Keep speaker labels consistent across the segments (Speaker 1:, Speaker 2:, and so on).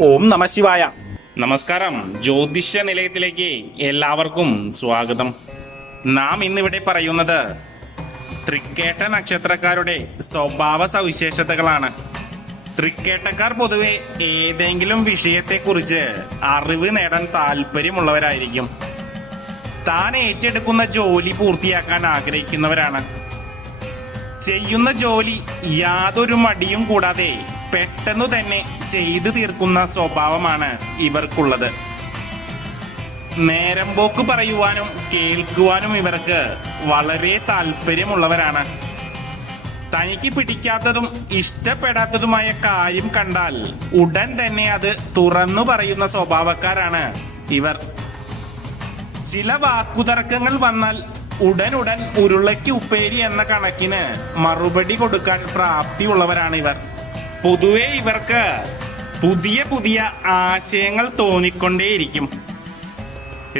Speaker 1: ഓം നമ ശിവായ.
Speaker 2: നമസ്കാരം. ജ്യോതിഷ നിലയത്തിലേക്ക് എല്ലാവർക്കും സ്വാഗതം. നാം ഇന്നിവിടെ പറയുന്നത് തൃക്കേട്ട നക്ഷത്രക്കാരുടെ സ്വഭാവ സവിശേഷതകളാണ്. തൃക്കേട്ടക്കാർ പൊതുവെ ഏതെങ്കിലും വിഷയത്തെക്കുറിച്ച് അറിവ് നേടാൻ താല്പര്യമുള്ളവരായിരിക്കും. താൻ ഏറ്റെടുക്കുന്ന ജോലി പൂർത്തിയാക്കാൻ ആഗ്രഹിക്കുന്നവരാണ്. ചെയ്യുന്ന ജോലി യാതൊരു മടിയും കൂടാതെ പെട്ടെന്നു തന്നെ ചെയ്തു തീർക്കുന്ന സ്വഭാവമാണ് ഇവർക്കുള്ളത്. നേരം പോക്ക് പറയുവാനും കേൾക്കുവാനും ഇവർക്ക് വളരെ താല്പര്യമുള്ളവരാണ്. തനിക്ക് പിടിക്കാത്തതും ഇഷ്ടപ്പെടാത്തതുമായ കാര്യം കണ്ടാൽ ഉടൻ തന്നെ അത് തുറന്നു പറയുന്ന സ്വഭാവക്കാരാണ് ഇവർ. ചില വാക്കുതർക്കങ്ങൾ വന്നാൽ ഉടൻ ഉടൻ ഉരുളയ്ക്ക് ഉപ്പേരി എന്ന കണക്കിന് മറുപടി കൊടുക്കാൻ പ്രാപ്തിയുള്ളവരാണ് ഇവർ. പൊതുവെ ഇവർക്ക് പുതിയ പുതിയ ആശയങ്ങൾ തോന്നിക്കൊണ്ടേയിരിക്കും.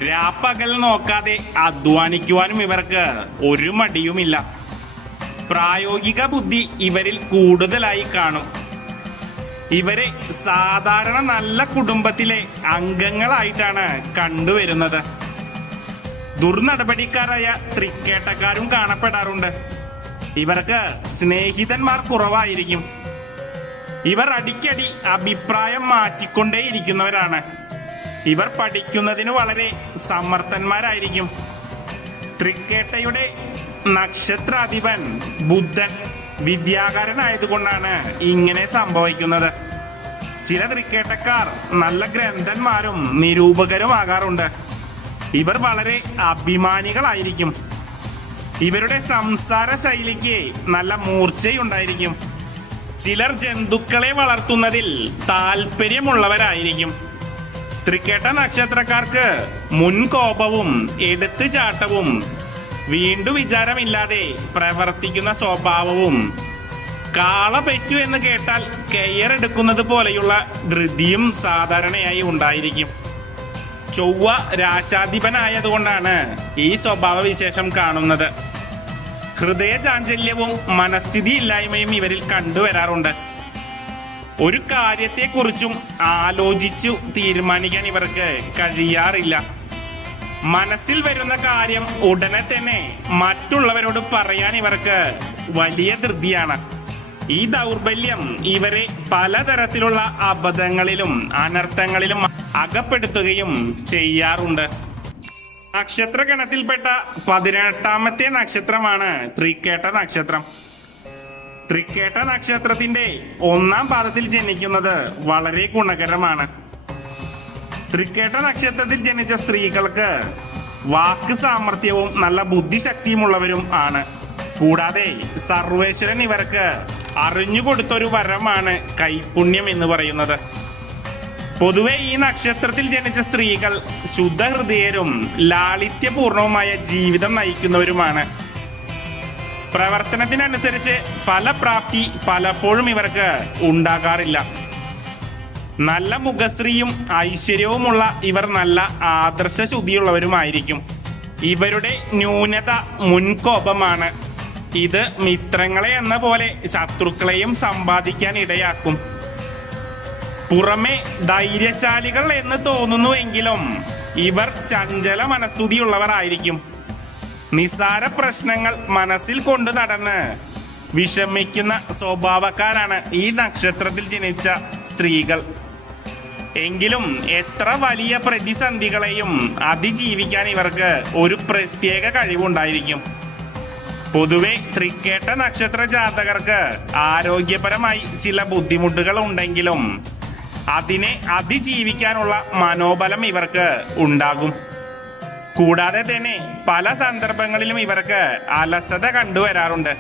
Speaker 2: രാപ്പകൽ നോക്കാതെ അധ്വാനിക്കുവാനും ഇവർക്ക് ഒരു മടിയുമില്ല. പ്രായോഗിക ബുദ്ധി ഇവരിൽ കൂടുതലായി കാണും. ഇവരെ സാധാരണ നല്ല കുടുംബത്തിലെ അംഗങ്ങളായിട്ടാണ് കണ്ടുവരുന്നത്. ദുർനടപടിക്കാരായ ത്രിക്കേട്ടക്കാരും കാണപ്പെടാറുണ്ട്. ഇവർക്ക് സ്നേഹിതന്മാർ കുറവായിരിക്കും. ഇവർ അടിക്കടി അഭിപ്രായം മാറ്റിക്കൊണ്ടേയിരിക്കുന്നവരാണ്. ഇവർ പഠിക്കുന്നതിന് വളരെ സമർത്ഥന്മാരായിരിക്കും. തൃക്കേട്ടയുടെ നക്ഷത്രാധിപൻ ബുദ്ധൻ വിദ്യാകാരനായതുകൊണ്ടാണ് ഇങ്ങനെ സംഭവിക്കുന്നത്. ചില തൃക്കേട്ടക്കാർ നല്ല ഗ്രന്ഥന്മാരും നിരൂപകരുമാകാറുണ്ട്. ഇവർ വളരെ അഭിമാനികളായിരിക്കും. ഇവരുടെ സംസാര ശൈലിക്ക് നല്ല മൂർച്ചയുണ്ടായിരിക്കും. ചിലർ ജന്തുക്കളെ വളർത്തുന്നതിൽ താല്പര്യമുള്ളവരായിരിക്കും തൃക്കേട്ട നക്ഷത്രക്കാർക്ക് മുൻകോപവും എടുത്തുചാട്ടവും വീണ്ടു വിചാരമില്ലാതെ പ്രവർത്തിക്കുന്ന സ്വഭാവവും കാള പെറ്റു എന്ന് കേട്ടാൽ കെയറെടുക്കുന്നത് പോലെയുള്ള ധൃതിയും സാധാരണയായി ഉണ്ടായിരിക്കും. ചൊവ്വ രാശാധിപനായതുകൊണ്ടാണ് ഈ സ്വഭാവവിശേഷം കാണുന്നത്. ഹൃദയ ചാഞ്ചല്യവും മനസ്ഥിതി ഇല്ലായ്മയും ഇവരിൽ കണ്ടുവരാറുണ്ട്. ഒരു കാര്യത്തെക്കുറിച്ചും ആലോചിച്ചു തീരുമാനിക്കാൻ ഇവർക്ക് കഴിയാറില്ല. മനസ്സിൽ വരുന്ന കാര്യം ഉടനെ തന്നെ മറ്റുള്ളവരോട് പറയാൻ ഇവർക്ക് വലിയ ധൃതിയാണ്. ഈ ദൗർബല്യം ഇവരെ പലതരത്തിലുള്ള അബദ്ധങ്ങളിലും അനർത്ഥങ്ങളിലും അകപ്പെടുത്തുകയും ചെയ്യാറുണ്ട്. നക്ഷത്ര ഗണത്തിൽപ്പെട്ട പതിനെട്ടാമത്തെ നക്ഷത്രമാണ് ത്രിക്കേട്ട നക്ഷത്രം. ത്രിക്കേട്ട നക്ഷത്രത്തിന്റെ ഒന്നാം പാദത്തിൽ ജനിക്കുന്നത് വളരെ ഗുണകരമാണ്. തൃക്കേട്ട നക്ഷത്രത്തിൽ ജനിച്ച സ്ത്രീകൾക്ക് വാക്ക് സാമർഥ്യവും നല്ല ബുദ്ധിശക്തിയുമുള്ളവരും ആണ്. കൂടാതെ സർവേശ്വരൻ ഇവർക്ക് അറിഞ്ഞു അറിഞ്ഞുകൊടുത്തൊരു വരമാണ് കൈപുണ്യം എന്ന് പറയുന്നത്. പൊതുവെ ഈ നക്ഷത്രത്തിൽ ജനിച്ച സ്ത്രീകൾ ശുദ്ധഹൃദയരും ലാളിത്യപൂർണവുമായ ജീവിതം നയിക്കുന്നവരുമാണ്. പ്രവർത്തനത്തിനനുസരിച്ച് ഫലപ്രാപ്തി പലപ്പോഴും ഇവർക്ക് ഉണ്ടാകാറില്ല. നല്ല മുഖശ്രീയും ഐശ്വര്യവുമുള്ള ഇവർ നല്ല ആദർശ ശുദ്ധിയുള്ളവരുമായിരിക്കും ഇവരുടെ ന്യൂനത മുൻകോപമാണ്. ഇത് മിത്രങ്ങളെ എന്ന പോലെ ശത്രുക്കളെയും സമ്പാദിക്കാൻ ഇടയാക്കും. പുറമെ ധൈര്യശാലികൾ എന്ന് തോന്നുന്നുവെങ്കിലും ഇവർ ചഞ്ചല മനസ്തുതിയുള്ളവരായിരിക്കും. നിസാര പ്രശ്നങ്ങൾ മനസ്സിൽ കൊണ്ടു നടന്ന് വിഷമിക്കുന്ന സ്വഭാവക്കാരാണ് ഈ നക്ഷത്രത്തിൽ ജനിച്ച സ്ത്രീകൾ. എങ്കിലും എത്ര വലിയ പ്രതിസന്ധികളെയും അതിജീവിക്കാൻ ഇവർക്ക് ഒരു പ്രത്യേക കഴിവുണ്ടായിരിക്കും. പൊതുവെ തൃക്കേട്ട നക്ഷത്ര ജാതകർക്ക് ആരോഗ്യപരമായി ചില ബുദ്ധിമുട്ടുകൾ ഉണ്ടെങ്കിലും അതിനെ അതിജീവിക്കാനുള്ള മനോബലം ഇവർക്ക് ഉണ്ടാകും. കൂടാതെ തന്നെ പല സന്ദർഭങ്ങളിലും ഇവർക്ക് അലസത കണ്ടുവരാറുണ്ട്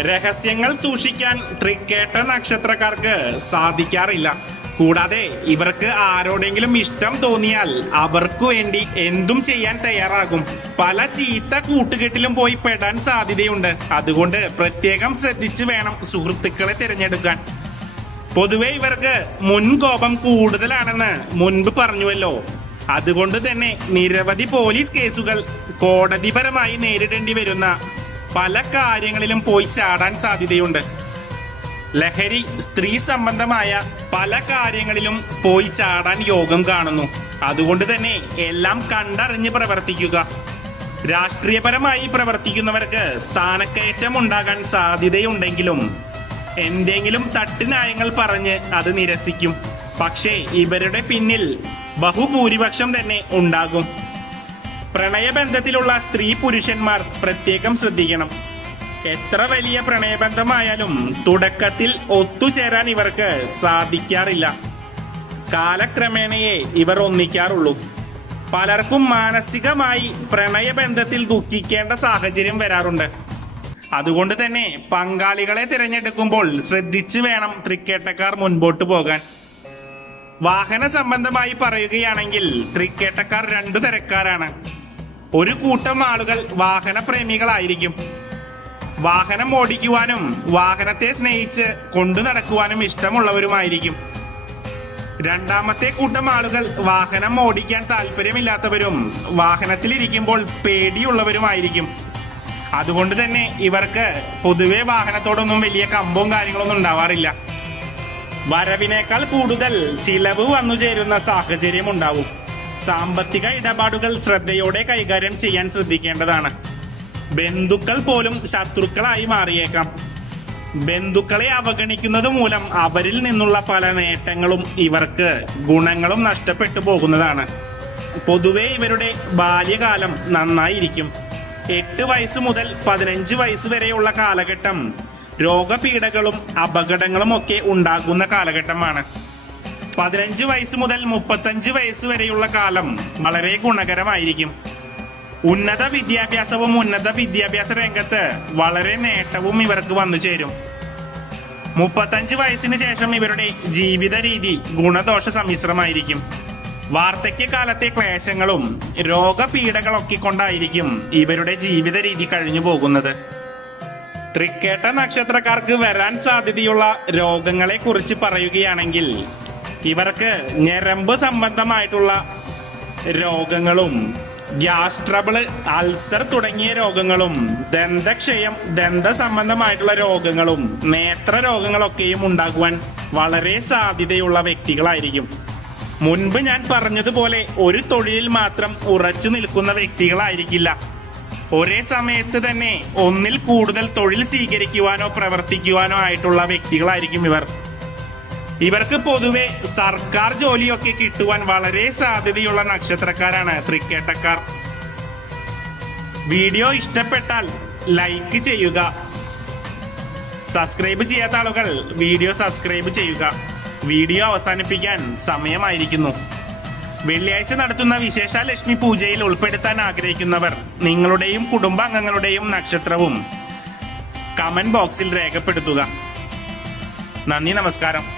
Speaker 2: രഹസ്യങ്ങൾ സൂക്ഷിക്കാൻ തൃക്കേട്ട നക്ഷത്രക്കാർക്ക് സാധിക്കാറില്ല. കൂടാതെ ഇവർക്ക് ആരോടെങ്കിലും ഇഷ്ടം തോന്നിയാൽ അവർക്ക് വേണ്ടി എന്തും ചെയ്യാൻ തയ്യാറാകും. പല ചീത്ത കൂട്ടുകെട്ടിലും പോയി പെടാൻ സാധ്യതയുണ്ട്. അതുകൊണ്ട് പ്രത്യേകം ശ്രദ്ധിച്ചു വേണം സുഹൃത്തുക്കളെ തിരഞ്ഞെടുക്കാൻ. പൊതുവെ ഇവർക്ക് മുൻകോപം കൂടുതലാണെന്ന് മുൻപ് പറഞ്ഞുവല്ലോ. അതുകൊണ്ട് തന്നെ നിരവധി പോലീസ് കേസുകൾ കോടതിപരമായി നേരിടേണ്ടി വരുന്ന പല കാര്യങ്ങളിലും പോയി ചാടാൻ സാധ്യതയുണ്ട്. ലഹരി സ്ത്രീ സംബന്ധമായ പല കാര്യങ്ങളിലും പോയി ചാടാൻ യോഗം കാണുന്നു. അതുകൊണ്ട് തന്നെ എല്ലാം കണ്ടറിഞ്ഞ് പ്രവർത്തിക്കുക. രാഷ്ട്രീയപരമായി പ്രവർത്തിക്കുന്നവർക്ക് സ്ഥാനക്കയറ്റം ഉണ്ടാകാൻ സാധ്യതയുണ്ടെങ്കിലും എന്തെങ്കിലും തട്ടിനായങ്ങൾ പറഞ്ഞ് അത് നിരസിക്കും. പക്ഷേ ഇവരുടെ പിന്നിൽ ബഹുഭൂരിപക്ഷം തന്നെ ഉണ്ടാകും. പ്രണയബന്ധത്തിലുള്ള സ്ത്രീ പുരുഷന്മാർ പ്രത്യേകം ശ്രദ്ധിക്കണം. എത്ര വലിയ പ്രണയബന്ധമായാലും തുടക്കത്തിൽ ഒത്തുചേരാൻ ഇവർക്ക് സാധിക്കാറില്ല. കാലക്രമേണയെ ഇവർ ഒന്നിക്കാറുള്ളൂ. പലർക്കും മാനസികമായി പ്രണയബന്ധത്തിൽ ദുഃഖിക്കേണ്ട സാഹചര്യം വരാറുണ്ട്. അതുകൊണ്ട് തന്നെ പങ്കാളികളെ തിരഞ്ഞെടുക്കുമ്പോൾ ശ്രദ്ധിച്ചു വേണം തൃക്കേട്ടക്കാർ മുൻപോട്ട് പോകാൻ. വാഹന സംബന്ധമായി പറയുകയാണെങ്കിൽ തൃക്കേട്ടക്കാർ രണ്ടു തരക്കാരാണ്. ഒരു കൂട്ടം ആളുകൾ വാഹന പ്രേമികളായിരിക്കും. വാഹനം ഓടിക്കുവാനും വാഹനത്തെ സ്നേഹിച്ച് കൊണ്ടു നടക്കുവാനും ഇഷ്ടമുള്ളവരുമായിരിക്കും. രണ്ടാമത്തെ കൂട്ടം ആളുകൾ വാഹനം ഓടിക്കാൻ താല്പര്യമില്ലാത്തവരും വാഹനത്തിലിരിക്കുമ്പോൾ പേടിയുള്ളവരുമായിരിക്കും. അതുകൊണ്ട് തന്നെ ഇവർക്ക് പൊതുവെ വാഹനത്തോടൊന്നും വലിയ കമ്പവും കാര്യങ്ങളൊന്നും ഉണ്ടാവാറില്ല. വരവിനേക്കാൾ കൂടുതൽ ചിലവ് വന്നു ചേരുന്ന സാഹചര്യം ഉണ്ടാവും സാമ്പത്തിക ഇടപാടുകൾ ശ്രദ്ധയോടെ കൈകാര്യം ചെയ്യാൻ ശ്രദ്ധിക്കേണ്ടതാണ്. ബന്ധുക്കൾ പോലും ശത്രുക്കളായി മാറിയേക്കാം. ബന്ധുക്കളെ അവഗണിക്കുന്നത് മൂലം അവരിൽ നിന്നുള്ള പല നേട്ടങ്ങളും ഇവർക്ക് ഗുണങ്ങളും നഷ്ടപ്പെട്ടു പോകുന്നതാണ്. പൊതുവെ ഇവരുടെ ബാല്യകാലം നന്നായിരിക്കും. എട്ട് വയസ്സ് മുതൽ പതിനഞ്ച് വയസ്സ് വരെയുള്ള കാലഘട്ടം. രോഗപീഠകളും അപകടങ്ങളും ഒക്കെ ഉണ്ടാകുന്ന കാലഘട്ടമാണ്. പതിനഞ്ച് വയസ്സ് മുതൽ മുപ്പത്തഞ്ച് വയസ്സ് വരെയുള്ള കാലം വളരെ ഗുണകരമായിരിക്കും. ഉന്നത വിദ്യാഭ്യാസവും ഉന്നത വിദ്യാഭ്യാസ രംഗത്ത് വളരെ നേട്ടവും ഇവർക്ക് വന്നു ചേരും. മുപ്പത്തഞ്ച് വയസ്സിന് ശേഷം ഇവരുടെ ജീവിത രീതി ഗുണദോഷ സമ്മിശ്രമായിരിക്കും. വാർദ്ധക്യ കാലത്തെ ക്ലേശങ്ങളും രോഗപീഠകളൊക്കെ കൊണ്ടായിരിക്കും ഇവരുടെ ജീവിത രീതി കഴിഞ്ഞു പോകുന്നത്. തൃക്കേട്ട നക്ഷത്രക്കാർക്ക് വരാൻ സാധ്യതയുള്ള രോഗങ്ങളെ കുറിച്ച് പറയുകയാണെങ്കിൽ ഇവർക്ക് ഞരമ്പ് സംബന്ധമായിട്ടുള്ള രോഗങ്ങളും ഗ്യാസ് ട്രബിൾ അൾസർ തുടങ്ങിയ രോഗങ്ങളും ദന്തക്ഷയം ദന്ത സംബന്ധമായിട്ടുള്ള രോഗങ്ങളും നേത്ര രോഗങ്ങളൊക്കെയും ഉണ്ടാകുവാൻ വളരെ സാധ്യതയുള്ള വ്യക്തികളായിരിക്കും. മുൻപ് ഞാൻ പറഞ്ഞതുപോലെ ഒരു തൊഴിലിൽ മാത്രം ഉറച്ചു നിൽക്കുന്ന വ്യക്തികളായിരിക്കില്ല. ഒരേ സമയത്ത് തന്നെ ഒന്നിൽ കൂടുതൽ തൊഴിൽ സ്വീകരിക്കുവാനോ പ്രവർത്തിക്കുവാനോ ആയിട്ടുള്ള വ്യക്തികളായിരിക്കും ഇവർ. ഇവർക്ക് പൊതുവെ സർക്കാർ ജോലിയൊക്കെ കിട്ടുവാൻ വളരെ സാധ്യതയുള്ള നക്ഷത്രക്കാരാണ് തൃക്കേട്ടക്കാർ വീഡിയോ ഇഷ്ടപ്പെട്ടാൽ ലൈക്ക് ചെയ്യുക. സബ്സ്ക്രൈബ് ചെയ്യാത്ത ആളുകൾ വീഡിയോ സബ്സ്ക്രൈബ് ചെയ്യുക. വീഡിയോ അവസാനിപ്പിക്കാൻ സമയമായിരിക്കുന്നു. വെള്ളിയാഴ്ച നടത്തുന്ന വിശേഷ ലക്ഷ്മി പൂജയിൽ ഉൾപ്പെടുത്താൻ ആഗ്രഹിക്കുന്നവർ നിങ്ങളുടെയും കുടുംബാംഗങ്ങളുടെയും നക്ഷത്രവും കമന്റ് ബോക്സിൽ രേഖപ്പെടുത്തുക. നന്ദി നമസ്കാരം.